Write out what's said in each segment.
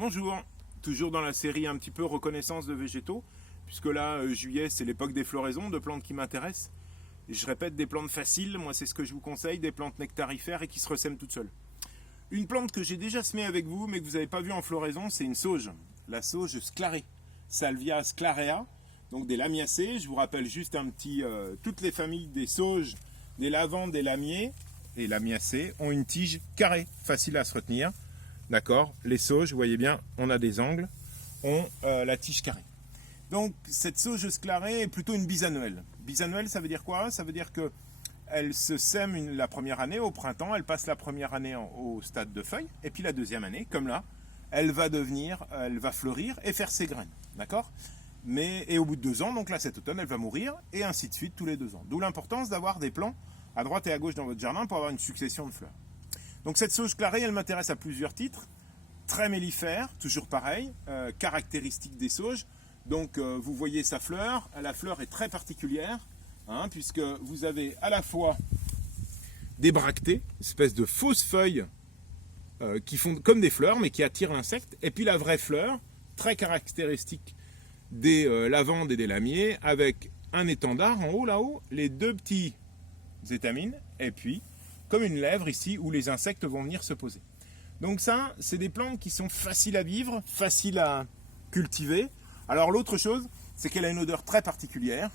Bonjour, toujours dans la série un petit peu reconnaissance de végétaux, puisque là, juillet, c'est l'époque des floraisons, de plantes qui m'intéressent. Et je répète, des plantes faciles, moi c'est ce que je vous conseille, des plantes nectarifères et qui se ressèment toutes seules. Une plante que j'ai déjà semée avec vous, mais que vous n'avez pas vue en floraison, c'est une sauge. La sauge sclarée, Salvia sclarea, donc des lamiacées. Je vous rappelle juste un petit, toutes les familles des sauges, des lavandes, des lamiers et lamiacées ont une tige carrée, facile à se retenir. D'accord, les sauges, vous voyez bien, on a des angles, ont la tige carrée. Donc cette sauge sclarée est plutôt une bisannuelle. Bisannuelle, ça veut dire quoi? Ça veut dire que elle se sème la première année au printemps, elle passe la première année au stade de feuilles, et puis la deuxième année, comme là, elle va fleurir et faire ses graines. D'accord? Et au bout de 2 ans, donc là cet automne, elle va mourir, et ainsi de suite tous les 2 ans. D'où l'importance d'avoir des plants à droite et à gauche dans votre jardin pour avoir une succession de fleurs. Donc cette sauge clarée, elle m'intéresse à plusieurs titres. Très mellifère, toujours pareil, caractéristique des sauges. Donc vous voyez sa fleur, la fleur est très particulière, puisque vous avez à la fois des bractées, une espèce de fausses feuilles qui font comme des fleurs, mais qui attirent l'insecte, et puis la vraie fleur, très caractéristique des lavandes et des lamiers, avec un étendard en haut, là-haut, les 2 petits étamines, et puis comme une lèvre ici, où les insectes vont venir se poser. Donc ça, c'est des plantes qui sont faciles à vivre, faciles à cultiver. Alors l'autre chose, c'est qu'elle a une odeur très particulière,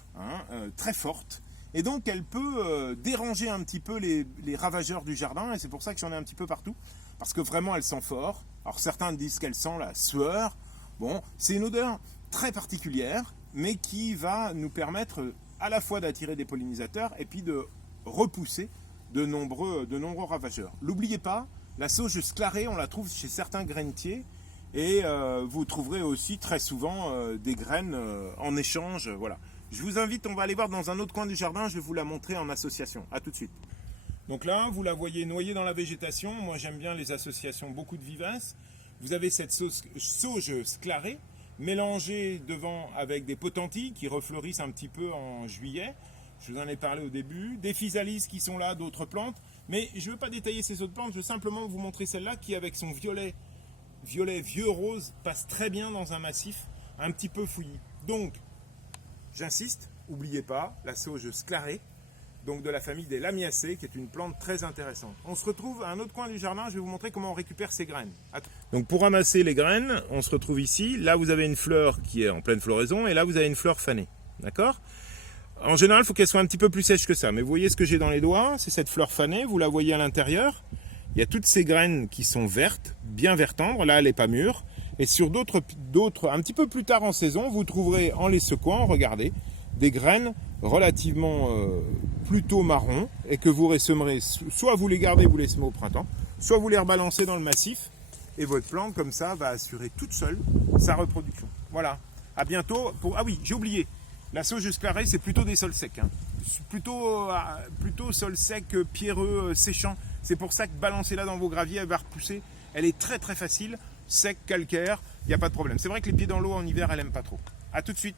très forte, et donc elle peut déranger un petit peu les ravageurs du jardin, et c'est pour ça que j'en ai un petit peu partout, parce que vraiment elle sent fort. Alors certains disent qu'elle sent la sueur. Bon, c'est une odeur très particulière, mais qui va nous permettre à la fois d'attirer des pollinisateurs, et puis de repousser de nombreux ravageurs. N'oubliez pas, la sauge sclarée, on la trouve chez certains grainetiers, et vous trouverez aussi très souvent des graines en échange. Voilà. Je vous invite, on va aller voir dans un autre coin du jardin, je vais vous la montrer en association. A tout de suite. Donc là, vous la voyez noyée dans la végétation. Moi, j'aime bien les associations, beaucoup de vivaces. Vous avez cette sauge sclarée, mélangée devant avec des potentilles qui refleurissent un petit peu en juillet. Je vous en ai parlé au début. Des physalises qui sont là, d'autres plantes. Mais je ne veux pas détailler ces autres plantes, je veux simplement vous montrer celle-là qui, avec son violet vieux rose, passe très bien dans un massif un petit peu fouillis. Donc, j'insiste, n'oubliez pas la sauge sclarée, donc de la famille des lamiacées, qui est une plante très intéressante. On se retrouve à un autre coin du jardin, je vais vous montrer comment on récupère ces graines. Donc pour ramasser les graines, on se retrouve ici. Là, vous avez une fleur qui est en pleine floraison, et là, vous avez une fleur fanée. D'accord ? En général, il faut qu'elle soit un petit peu plus sèche que ça. Mais vous voyez ce que j'ai dans les doigts, c'est cette fleur fanée, vous la voyez à l'intérieur. Il y a toutes ces graines qui sont vertes, bien vert tendre. Là, elle n'est pas mûre. Et sur d'autres, un petit peu plus tard en saison, vous trouverez en les secouant, regardez, des graines relativement plutôt marron, et que vous ressemerez, soit vous les gardez, vous les semez au printemps, soit vous les rebalancez dans le massif, et votre plante, comme ça, va assurer toute seule sa reproduction. Voilà. À bientôt. Ah oui, j'ai oublié. La sauge sclarée, c'est plutôt des sols secs. Plutôt sol sec, pierreux, séchant. C'est pour ça que balancez-la dans vos graviers, elle va repousser. Elle est très très facile, sec, calcaire, il n'y a pas de problème. C'est vrai que les pieds dans l'eau en hiver, elle n'aime pas trop. A tout de suite.